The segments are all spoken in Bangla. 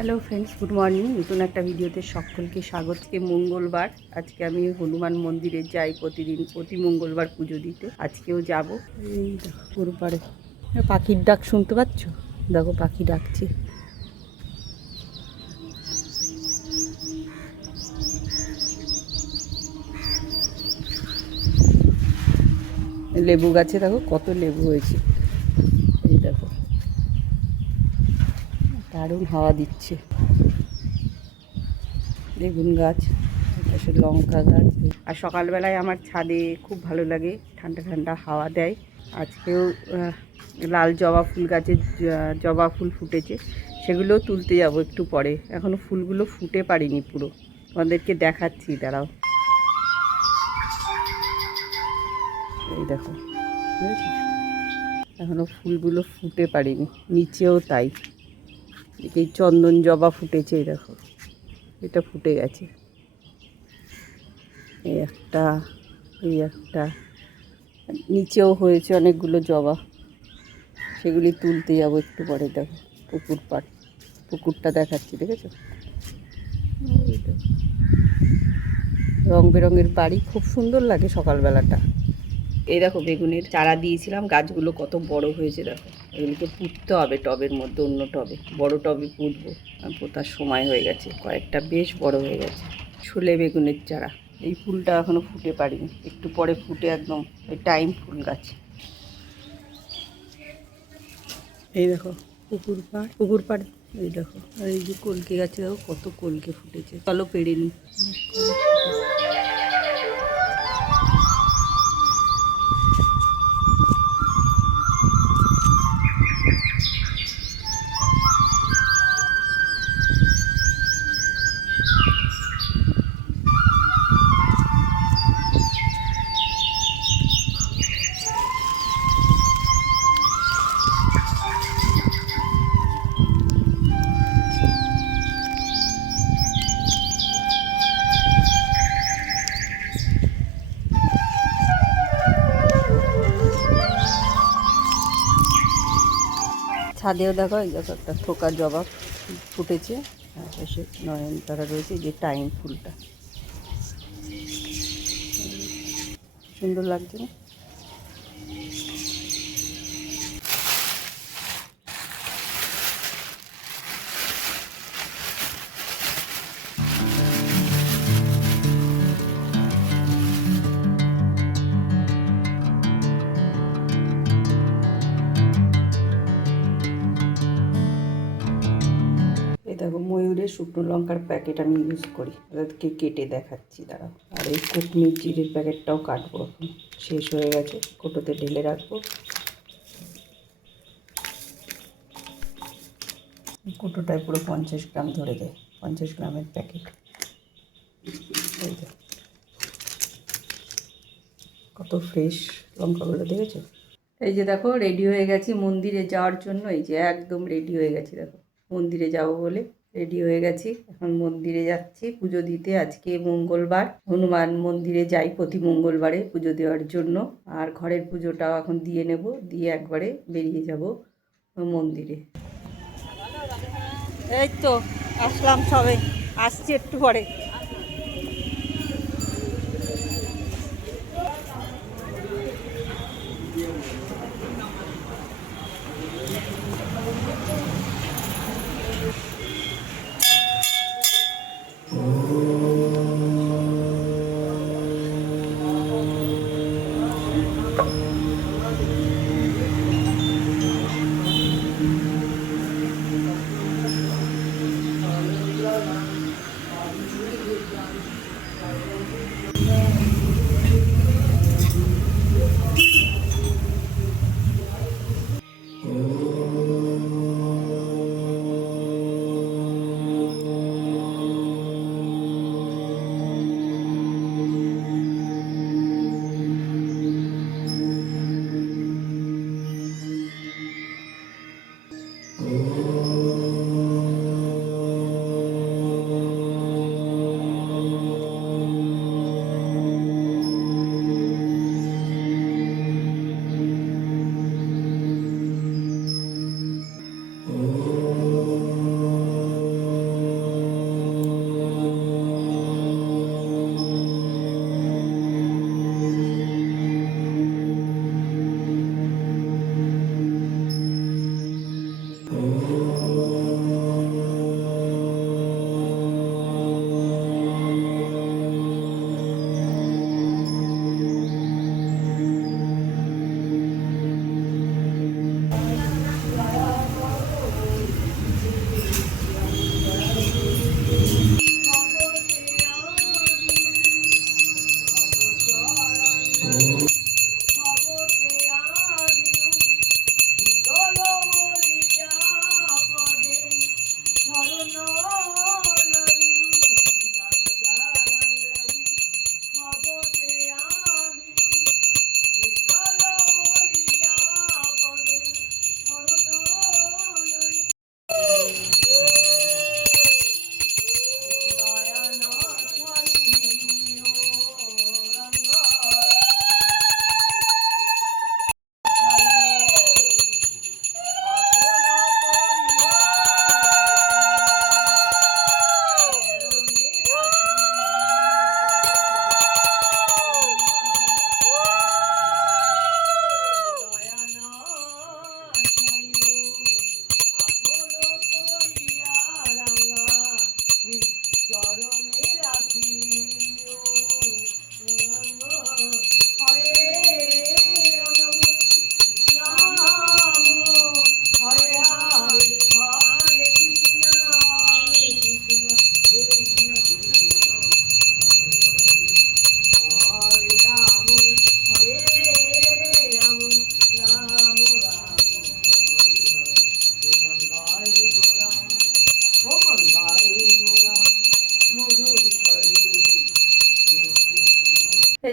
Hello friends, good morning. নতুন একটা ভিডিওতে সকলকে স্বাগত। মঙ্গলবার, আজকে আমি হনুমান মন্দিরে যাই প্রতিদিন, প্রতি মঙ্গলবার পুজো দিতে। আজকেও যাব। এই দেখো পুরো পাড়ে পাখির ডাক শুনতে পাচ্ছ? দেখো পাখি ডাকছে। লেবু গাছে দেখো কত লেবু হয়েছে। এই দেখো দারুণ হাওয়া দিচ্ছে। বেগুন গাছ, পাশে লঙ্কা গাছ। আর সকালবেলায় আমার ছাদে খুব ভালো লাগে, ঠান্ডা ঠান্ডা হাওয়া দেয়। আজকেও লাল জবা ফুল গাছে জবা ফুল ফুটেছে, সেগুলোও তুলতে যাব একটু পরে। এখনও ফুলগুলো ফুটে পারিনি পুরো, তোমাদেরকে দেখাচ্ছি, দাঁড়াও। এই দেখো, বুঝেছো? এখনও ফুলগুলো ফুটে পারিনি, নিচেও তাই। এই চন্দন জবা ফুটেছে, এই দেখো, এটা ফুটে গেছে। এই একটা, এই একটা, নিচেও হয়েছে অনেকগুলো জবা, সেগুলি তুলতে যাবো একটু পরে। দেখো পুকুর পাড়, পুকুরটা দেখাচ্ছি, দেখেছো? রং বেরঙের বাড়ি, খুব সুন্দর লাগে সকালবেলাটা। এই দেখো বেগুনের চারা দিয়েছিলাম, গাছগুলো কত বড় হয়েছে দেখো। এগুলিকে পুঁততে হবে টবের মধ্যে, অন্য টবে, বড় টবে পুঁতবো। পোঁতার সময় হয়ে গেছে, কয়েকটা বেশ বড় হয়ে গেছে। ছোলে বেগুনের চারা। এই ফুলটা এখনো ফুটে পারিনি, একটু পরে ফুটে একদম টাইম ফুল গাছ। এই দেখো পুকুর পাড়, এই দেখো। আর এই যে কলকে গাছে দেখো কত কলকে ফুটেছে, চলো পেড়ে নি। ছাদেও দেখো, এই দেখো একটা থোকা জবা ফুটেছে, আর পাশে নয়নতারা রয়েছে, যে টাইম ফুলটা সুন্দর লাগছে না? এই দেখো ময়ূরের শুকনো লঙ্কার প্যাকেট আমি ইউজ করি, ওদেরকে কেটে দেখাচ্ছি, দাঁড়াও। আর এই কুটমির জিরের প্যাকেটটাও কাটবো, এখন শেষ হয়ে গেছে, কোটোতে ঢেলে রাখবো। কোটোটায় পুরো 50 গ্রাম ধরে দেয়, 50 গ্রামের প্যাকেট। এই যে কত ফ্রেশ লঙ্কাগুলো, দেখেছো? এই যে দেখো রেডি হয়ে গেছি মন্দিরে যাওয়ার জন্য। এই যে একদম রেডি হয়ে গেছি, দেখো মন্দিরে যাব বলে রেডি হয়ে গেছি। এখন মন্দিরে যাচ্ছি পুজো দিতে। আজকে মঙ্গলবার, হনুমান মন্দিরে যাই প্রতি মঙ্গলবারে পুজো দেওয়ার জন্য। আর ঘরের পুজোটাও এখন দিয়ে নেব, দিয়ে একবারে বেরিয়ে যাব মন্দিরে। এই তো আসলাম, সবে আসছি একটু পরে।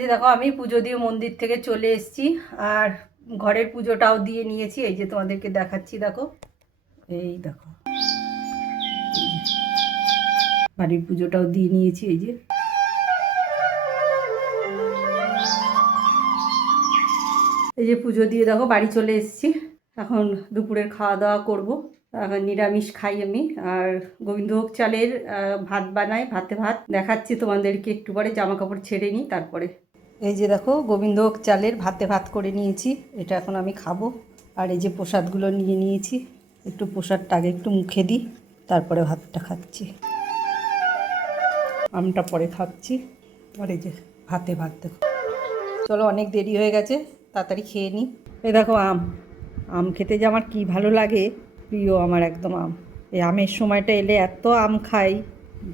এই যে দেখো আমি পুজো দিয়ে মন্দির থেকে চলে এসেছি, আর ঘরের পুজোটাও দিয়ে নিয়েছি। এই যে তোমাদেরকে দেখাচ্ছি, দেখো এই দেখো বাড়ির পুজোটাও দিয়ে নিয়েছি। এই যে পুজো দিয়ে দেখো বাড়ি চলে এসেছি। এখন দুপুরের খাওয়া দাওয়া করব। এখন নিরামিষ খাই আমি, আর গোবিন্দভোগ চালের ভাত বানাই, ভাতে ভাত দেখাচ্ছি তোমাদেরকে একটু পরে। জামা কাপড় ছেড়ে নিই তারপরে। এই যে দেখো গোবিন্দভোগ চালের ভাতে ভাত করে নিয়েছি, এটা এখন আমি খাবো। আর এই যে প্রসাদগুলো নিয়ে নিয়েছি, একটু প্রসাদটা আগে একটু মুখে দিই, তারপরে ভাতটা খাচ্ছি। আমটা পরে খাচ্ছি, আর এই যে ভাতে ভাত। দেখো চলো, অনেক দেরি হয়ে গেছে, তাড়াতাড়ি খেয়ে নিই। এই দেখো আম, আম খেতে যে আমার কী ভালো লাগে, প্রিয় আমার একদম আম। এই আমের সময়টা এলে এত আম খাই,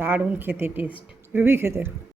দারুণ খেতে, টেস্ট, খুবই খেতে।